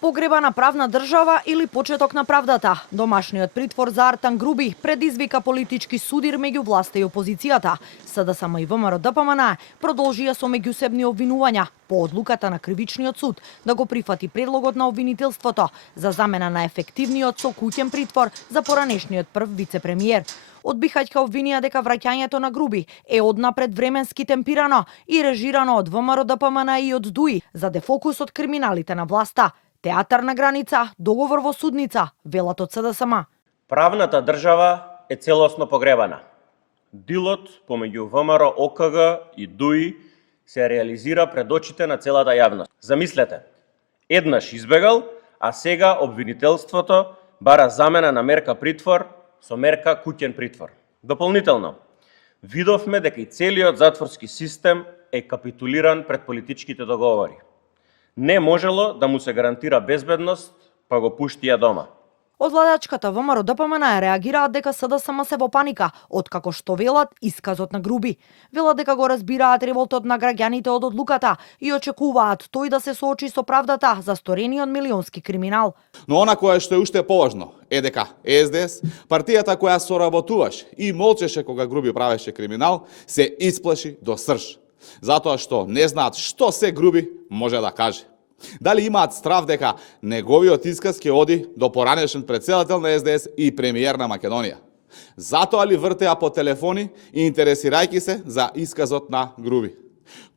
Погреба на правна држава или почеток на правдата? Домашниот притвор за Артан Груби предизвика политички судир меѓу власта и опозицијата. СДСМ и ВМРО-ДПМН продолжија со меѓусебни обвинувања по одлуката на кривичниот суд да го прифати предлогот на обвинителството за замена на ефективниот со куќен притвор за поранешниот прв вице-премиер. Одбихајќа обвинија дека враќањето на Груби е однапред временски темпирано и режирано од ВМРО-ДПМН и од ДУИ за дефокус од криминалите на власта. Театар на граница, договор во судница, велат од СДСМ. Правната држава е целосно погребана. Дилот помеѓу ВМРО, ОКГ и ДУИ се реализира пред очите на целата јавност. Замислете, еднаш избегал, а сега обвинителството бара замена на мерка притвор со мерка куќен притвор. Дополнително, видовме дека и целиот затворски систем е капитулиран пред политичките договори. Не можело да му се гарантира безбедност, па го пуштија дома. Од владачката ВМРО-ДПМН реагираат дека СДСМ се во паника, откако што велат исказот на Груби. Велат дека го разбираат револтот на граѓаните од одлуката и очекуваат тој да се соочи со правдата за сторениот милионски криминал. Но она кое што е уште поважно е дека СДС, партијата која соработуваше и молчеше кога Груби правеше криминал, се исплаши до срж. Затоа што не знаат што се Груби може да каже. Дали имаат страв дека неговиот исказ ќе оди до поранешен претседател на СДС и премиер на Македонија? Затоа ли вртеа по телефони и интересирајќи се за исказот на Груби?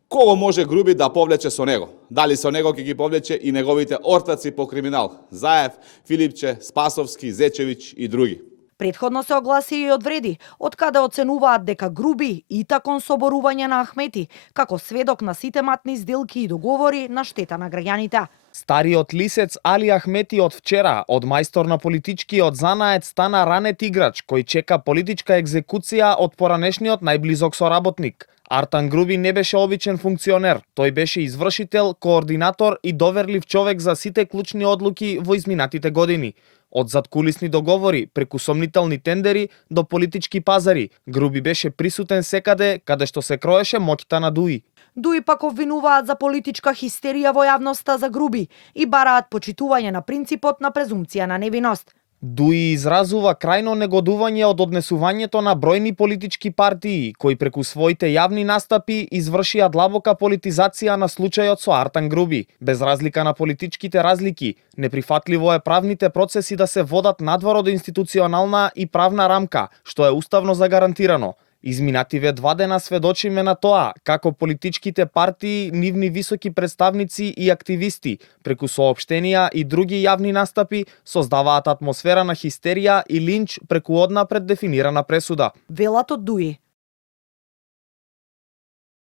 Кого може Груби да повлече со него? Дали со него ќе ги повлече и неговите ортаци по криминал? Заев, Филипче, Спасовски, Зечевич и други. Претходно се огласи и одвреди, од каде оценуваат дека Груби итак кон соборување на Ахмети, како сведок на сите матни сделки и договори на штета на граѓаните. Стариот лисец Али Ахмети од вчера, од мајстор на политичкиот занаед, стана ранет играч кој чека политичка екзекуција од поранешниот најблизок соработник. Артан Груби не беше обичен функционер, тој беше извршител, координатор и доверлив човек за сите клучни одлуки во изминатите години. Од задкулисни договори, преку сомнителни тендери до политички пазари, Груби беше присутен секаде каде што се кроеше моќта на ДУИ. ДУИ пак обвинуваат за политичка хистерија во јавноста за Груби и бараат почитување на принципот на презумпција на невиност. ДУИ изразува крајно негодување од однесувањето на бројни политички партии, кои преку своите јавни настапи извршија длабока политизација на случајот со Артан Груби. Без разлика на политичките разлики, неприфатливо е правните процеси да се водат надвор од институционална и правна рамка, што е уставно загарантирано. Изминативе 2 дена сведочиме на тоа како политичките партии, нивни високи представници и активисти преку соопштенија и други јавни настапи создаваат атмосфера на хистерија и линч преку однапред дефинирана пресуда. Велат од ДУИ.